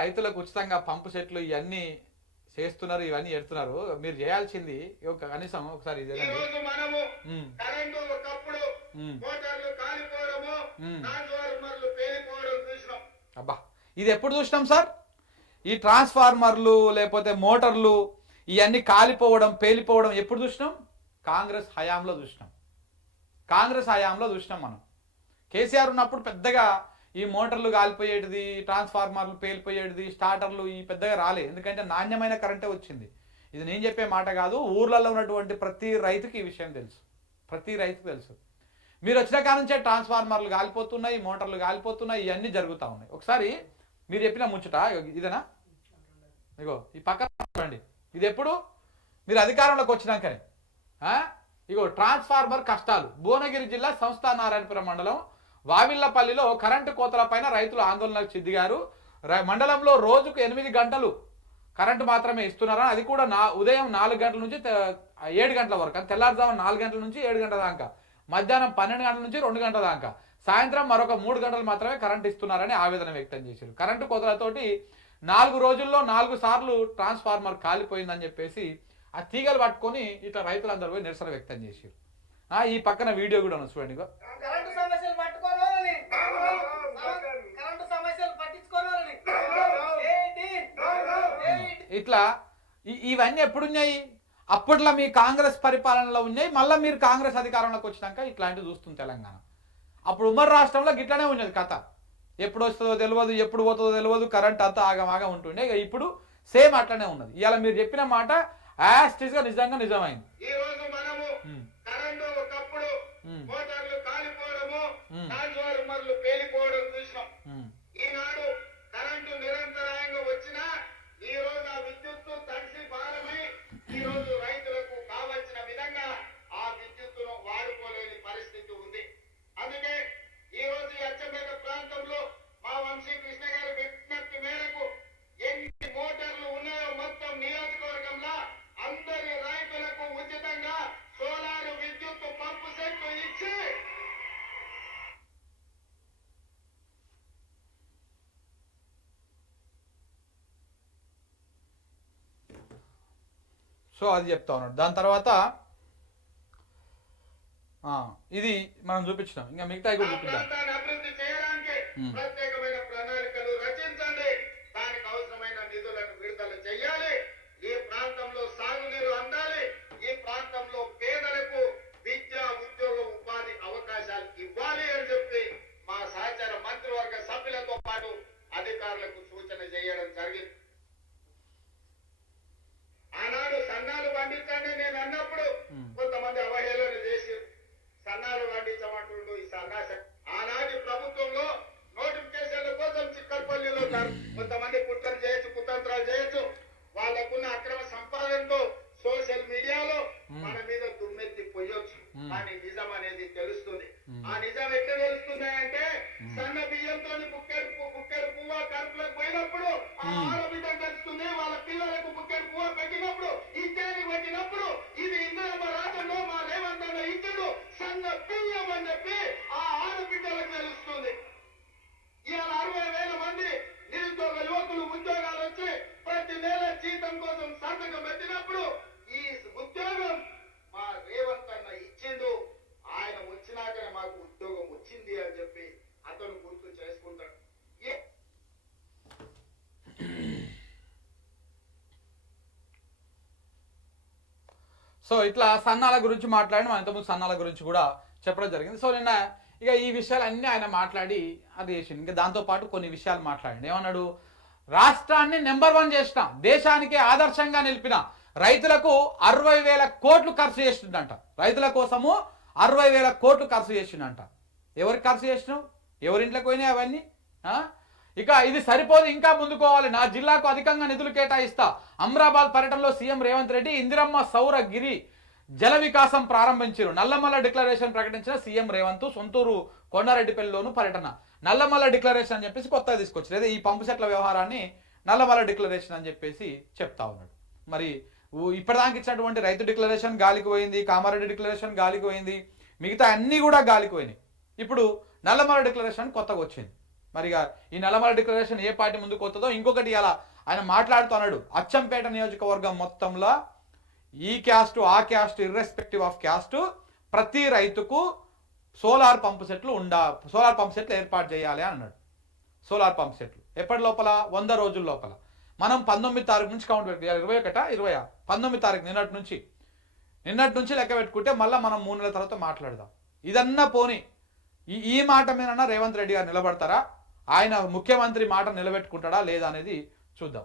రైతులకు ఉచితంగా పంపు సెట్లు ఇవన్నీ చేస్తున్నారు, ఇవన్నీ ఎడుతున్నారు. మీరు చేయాల్సింది కనీసం ఒకసారి అబ్బా, ఇది ఎప్పుడు చూసినాం సార్? ఈ ట్రాన్స్ఫార్మర్లు లేకపోతే మోటార్లు ఇవన్నీ కాలిపోవడం పేలిపోవడం ఎప్పుడు చూసినాం? కాంగ్రెస్ హయాంలో చూసినాం. కాంగ్రెస్ హయాంలో చూసినాం మనం. కేసీఆర్ ఉన్నప్పుడు పెద్దగా ఈ మోటార్లు కాలిపోయేటిది, ట్రాన్స్ఫార్మర్లు పేలిపోయేటిది, స్టార్టర్లు ఈ పెద్దగా రాలే. ఎందుకంటే నాణ్యమైన కరెంటే వచ్చింది. ఇది నేను చెప్పే మాట కాదు, ఊర్లలో ఉన్నటువంటి ప్రతి రైతుకి ఈ విషయం తెలుసు. ప్రతి రైతుకు తెలుసు. మీరు వచ్చిన కాడ నుంచే ట్రాన్స్ఫార్మర్లు కాలిపోతున్నాయి, మోటార్లు కాలిపోతున్నాయి, ఇవన్నీ జరుగుతూ ఉన్నాయి. ఒకసారి మీరు చెప్పిన ముచ్చట ఇదేనా? ఇగో ఈ పక్కన చూడండి. ఇది ఎప్పుడు? మీరు అధికారంలోకి వచ్చినాకనే. ఇగో ట్రాన్స్ఫార్మర్ కష్టాలు. భువనగిరి జిల్లా సంస్థ నారాయణపురం మండలం వావిళ్లపల్లిలో కరెంటు కోతల పైన రైతులు ఆందోళనకు సిద్ధిగారు. మండలంలో రోజుకు 8 గంటలు కరెంటు మాత్రమే ఇస్తున్నారని, అది కూడా ఉదయం 4 గంటల నుంచి 7 గంటల వరకు, అది తెల్లారుజాము 4 గంటల నుంచి 7 గంటల దాకా, మధ్యాహ్నం 12 గంటల నుంచి 2 గంటల దాకా, సాయంత్రం మరొక 3 గంటలు మాత్రమే కరెంటు ఇస్తున్నారని ఆవేదన వ్యక్తం చేశారు. కరెంటు కోతలతోటి 4 రోజుల్లో 4 సార్లు ట్రాన్స్ఫార్మర్ కాలిపోయిందని చెప్పేసి ఆ తీగలు పట్టుకొని ఇట్లా రైతులందరూ పోయి నిరసన వ్యక్తం చేశారు. ఈ పక్కన వీడియో కూడా ఉంది చూడండి. ఇట్లా ఇవన్నీ ఎప్పుడున్నాయి? అప్పట్లో మీ కాంగ్రెస్ పరిపాలనలో ఉన్నాయి. మళ్ళీ మీరు కాంగ్రెస్ అధికారంలోకి వచ్చినాక ఇట్లాంటివి చూస్తుంది తెలంగాణ. అప్పుడు ఉమ్మడి రాష్ట్రంలో గిట్లనే ఉన్నది కథ. ఎప్పుడు వస్తుందో తెలియదు, ఎప్పుడు పోతుందో తెలియదు, కరెంట్ అంతా ఆగమాగా ఉంటుండే. ఇప్పుడు సేమ్ అట్లనే ఉన్నది. ఇవాళ మీరు చెప్పిన మాట యాస్టిస్ గా నిజంగా నిజమైంది. సో అది చెప్తా ఉన్నాడు. దాని తర్వాత ఇది మనం చూపించినాం, ఇంకా మిగతా కూడా చూపిద్దాం. అధికారులకు సూచన చేయడం జరిగింది. ఆనాడు సన్నాలు పండించండి నేను అన్నప్పుడు కొంతమంది అవహేళన చేసి సన్నాలు పండించమంటుండు ఈ సన్నాస. ఆనాటి ప్రభుత్వంలో నోటిఫికేషన్ల కోసం చిక్కర్పల్లిలో కొంతమంది కుట్రలు చేయొచ్చు, కుతంత్రాలు చేయొచ్చు. వాళ్ళకున్న అక్రమ సంపాదనతో సోషల్ మీడియాలో మన మీద దుమ్మెత్తి పొయ్యొచ్చు. కానీ నిజం అనేది తెలుస్తుంది. ఆ నిజం ఎట్లా తెలుస్తున్నాయంటే సన్న బియ్యంతో బుక్కెడు పువ్వ కడుపులకు పోయినప్పుడు ఆ ఆడబిడ్డ తెలుస్తుంది. వాళ్ళ పిల్లలకు బుక్కెడు పువ్వ పెట్టినప్పుడు, ఇచ్చేది పెట్టినప్పుడు, ఇది ఇంద్రమ్మ రాజంలో మా రేవంతన్న ఇచ్చుడు సన్న బియ్యం అని చెప్పి ఆ ఆడబిడ్డలకు తెలుస్తుంది. ఇవాళ 60,000 మంది నిరుద్యోగ యువకులు ఉద్యోగాలు వచ్చి ప్రతి నెల జీతం కోసం సంతకం పెట్టినప్పుడు ఈ ఉద్యోగం మా రేవంతన్న ఇచ్చిండు, ఆయన వచ్చినాకనే మాకు ఉద్యోగం వచ్చింది అని చెప్పి అతను గుర్తు చేసుకుంటాడు. సో ఇట్లా సన్నాల గురించి మాట్లాడి మన ఇంతకుముందు సన్నాల గురించి కూడా చెప్పడం జరిగింది. సో నిన్న ఇక ఈ విషయాలన్నీ ఆయన మాట్లాడి అది చేసింది. ఇంకా దాంతోపాటు కొన్ని విషయాలు మాట్లాడండి. ఏమన్నాడు? రాష్ట్రాన్ని నెంబర్ 1 చేసిన, దేశానికి ఆదర్శంగా నిలిపిన, రైతులకు 60,000 కోట్లు ఖర్చు చేసిందంట. రైతుల కోసము 60,000 కోట్లు ఖర్చు చేసిందంట. ఎవరికి ఖర్చు చేసినావు? ఎవరింట్లోకి పోయినాయి అవన్నీ? ఇక ఇది సరిపోదు, ఇంకా ముందుకోవాలి. నా జిల్లాకు అధికంగా నిధులు కేటాయిస్తా. అమ్రాబాద్ పర్యటనలో సీఎం రేవంత్ రెడ్డి ఇందిరమ్మ సౌర గిరి జల వికాసం ప్రారంభించారు. నల్లమల్ల డిక్లరేషన్ ప్రకటించిన సీఎం రేవంత్ సొంతూరు కొండారెడ్డిపల్లిలోను పర్యటన. నల్లమల్ల డిక్లరేషన్ అని చెప్పేసి కొత్తగా తీసుకొచ్చారు. ఈ పంపు సెట్ల వ్యవహారాన్ని నల్లమల్ల డిక్లరేషన్ అని చెప్పేసి చెప్తా ఉన్నాడు. మరి ఇప్పటిదాకా ఇచ్చినటువంటి రైతు డిక్లరేషన్ గాలికి పోయింది, కామారెడ్డి డిక్లరేషన్ గాలికి పోయింది, మిగతా అన్నీ కూడా గాలికి పోయినాయి. ఇప్పుడు నల్లమల్ల డిక్లరేషన్ కొత్తగా వచ్చింది. మరి ఇక ఈ నల్లమల డిక్లరేషన్ ఏ పార్టీ ముందుకు వస్తుందో. ఇంకొకటి ఇలా ఆయన మాట్లాడుతూ అన్నాడు, అచ్చంపేట నియోజకవర్గం మొత్తంలో ఈ క్యాస్ట్ ఆ క్యాస్ట్ ఇర్రెస్పెక్టివ్ ఆఫ్ క్యాస్ట్ ప్రతి రైతుకు సోలార్ పంప్ సెట్లు ఏర్పాటు చేయాలి అని అన్నాడు. సోలార్ పంప్ సెట్లు ఎప్పటి లోపల 100 రోజుల లోపల. మనం 19 తారీఖు నుంచి కౌంట్ పెట్టి 21 19 తారీఖు నిన్నటి నుంచి లెక్క పెట్టుకుంటే మళ్ళీ మనం 3 నెలల తర్వాత మాట్లాడదాం. ఇదన్నా పోని ఈ మాట మీద రేవంత్ రెడ్డి గారు నిలబడతారా, ఆయన ముఖ్యమంత్రి మాట నిలబెట్టుకుంటాడా లేదా అనేది చూద్దాం.